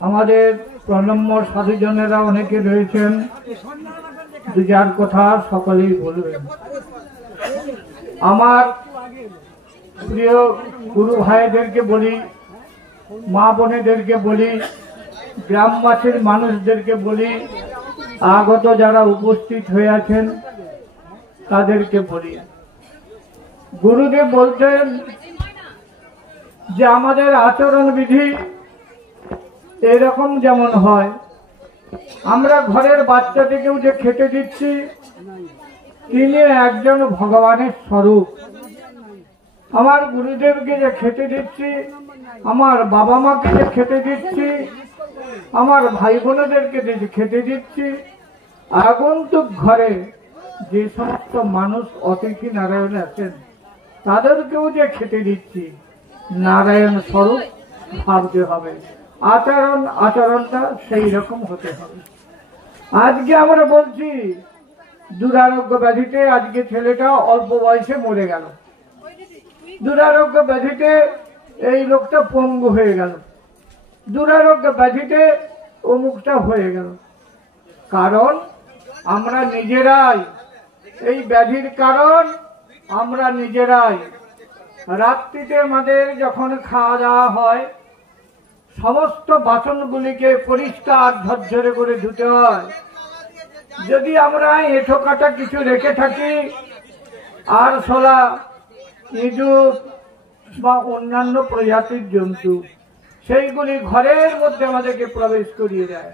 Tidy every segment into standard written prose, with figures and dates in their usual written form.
আমাদের প্রণম্য সাধুজনেরা অনেকে রয়েছেন, দু চার কথা সকলেই বলবেন। আমার প্রিয় গুরু ভাইদেরকে বলি, মা বোনেদেরকে বলি, গ্রামবাসীর মানুষদেরকে বলি, আগত যারা উপস্থিত হয়ে আছেন তাদেরকে বলি, গুরুদেব বলতেন যে আমাদের আচরণ বিধি এরকম যেমন হয়, আমরা ঘরের বাচ্চাটিকেও যে খেতে দিচ্ছি তিনি একজন ভগবানের স্বরূপ। আমার গুরুদেবকে যে খেতে দিচ্ছি, আমার বাবা মাকে যে খেতে দিচ্ছি, আমার ভাই বোনদেরকে যে খেতে দিচ্ছি, আগন্তুক ঘরে যে সমস্ত মানুষ অতিথি নারায়ণ আছেন তাদেরকেও যে খেতে দিচ্ছি, নারায়ণ স্বরূপ ভাবতে হবে। আচরণটা সেই রকম হতে হবে। আজকে আমরা বলছি দুরারোগ্য ব্যাধিতে আজকে ছেলেটা অল্প বয়সে মরে গেল, দুরারোগ্য ব্যাধিতে এই লোকটা পঙ্গু হয়ে গেল, দুরারোগ্য ব্যাধিতে অমুকটা হয়ে গেল। কারণ আমরা নিজেরাই এই ব্যাধির কারণ, আমরা নিজেরাই। রাত্রিতে আমাদের যখন খাওয়া দাওয়া হয় সমস্ত বাসনগুলিকে পরিষ্কার ঝরঝরে করে ধুতে হয়। যদি আমরা এঁঠো কাটা কিছু রেখে থাকি, আরশোলা, ইঁদুর বা অন্যান্য প্রজাতির জন্তু সেইগুলি ঘরের মধ্যে আমাদেরকে প্রবেশ করিয়ে দেয়,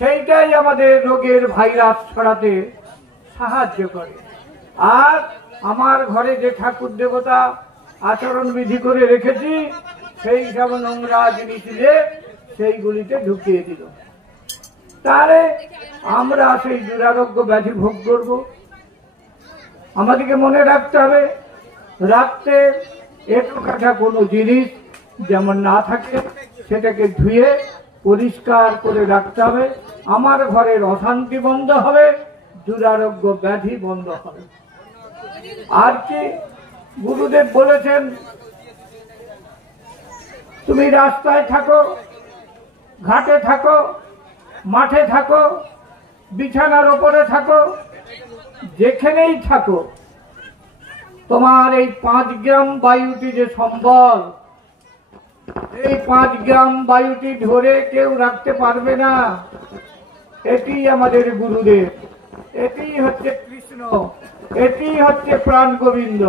সেইটাই আমাদের রোগের ভাইরাস ছড়াতে সাহায্য করে। আর আমার ঘরে যে ঠাকুর দেবতা আচরণ বিধি করে রেখেছি সেই সব নোংরা জিনিস দিয়ে সেইগুলিতে ঢুকিয়ে দিল, তাহলে আমরা সেই দুরারোগ্য ব্যাধি ভোগ করব। আমাদেরকে মনে রাখতে হবে রাত্রে একটু কাটা কোনো জিনিস যেমন না থাকে সেটাকে ধুয়ে পরিষ্কার করে রাখতে হবে। আমার ঘরের অশান্তি বন্ধ হবে, দুরারোগ্য ব্যাধি বন্ধ হবে। আর কি গুরুদেব বলেছেন, তুমি রাস্তায় থাকো, ঘাটে থাকো, মাঠে থাকো, বিছানার ওপরে থাকো, যেখানেই থাকো, তোমার এই 5 গ্রাম বায়ুটি যে সম্বল, এই 5 গ্রাম বায়ুটি ধরে কেউ রাখতে পারবে না। এটি আমাদের গুরুদেব, এটি হচ্ছে কৃষ্ণ, এটি হচ্ছে প্রাণ গোবিন্দ।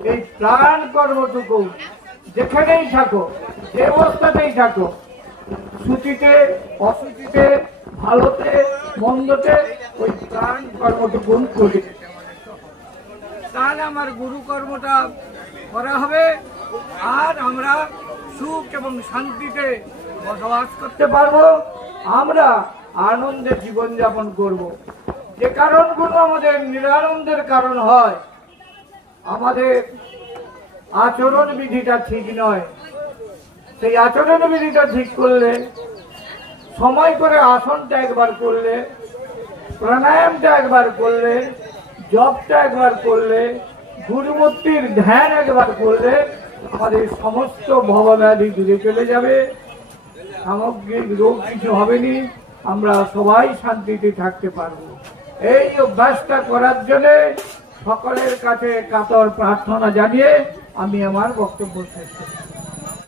এই প্রাণ কর্মটুকু যেখানেই থাকো, যে অবস্থাতেই থাকো, সুচিতে অসুচিতে, ভালোতে মন্দতে, ওই প্রাণ কর্মটুকু করে তাহলে আমার গুরু কর্মটা করা হবে। আর আমরা সুখ এবং শান্তিতে বসবাস করতে পারবো, আমরা আনন্দে জীবনযাপন করব। যে কারণগুলো আমাদের নিরানন্দের কারণ হয়, আমাদের আচরণ বিধিটা ঠিক নয়। সেই আচরণ বিধিটা ঠিক করলে, সময় করে আসনটা একবার করলে, প্রাণায়ামটা একবার করলে, জপটা একবার করলে, গুরুমূর্তির ধ্যান একবার করলে আমাদের সমস্ত ভবব্যাধি দূরে চলে যাবে, সামগ্রিক রোগ কিছু হবেনি, আমরা সবাই শান্তিতে থাকতে পারবো। এই অভ্যাসটা করার জন্য সকলের কাছে কাতর প্রার্থনা জানিয়ে আমি আমার বক্তব্য শেষ করি।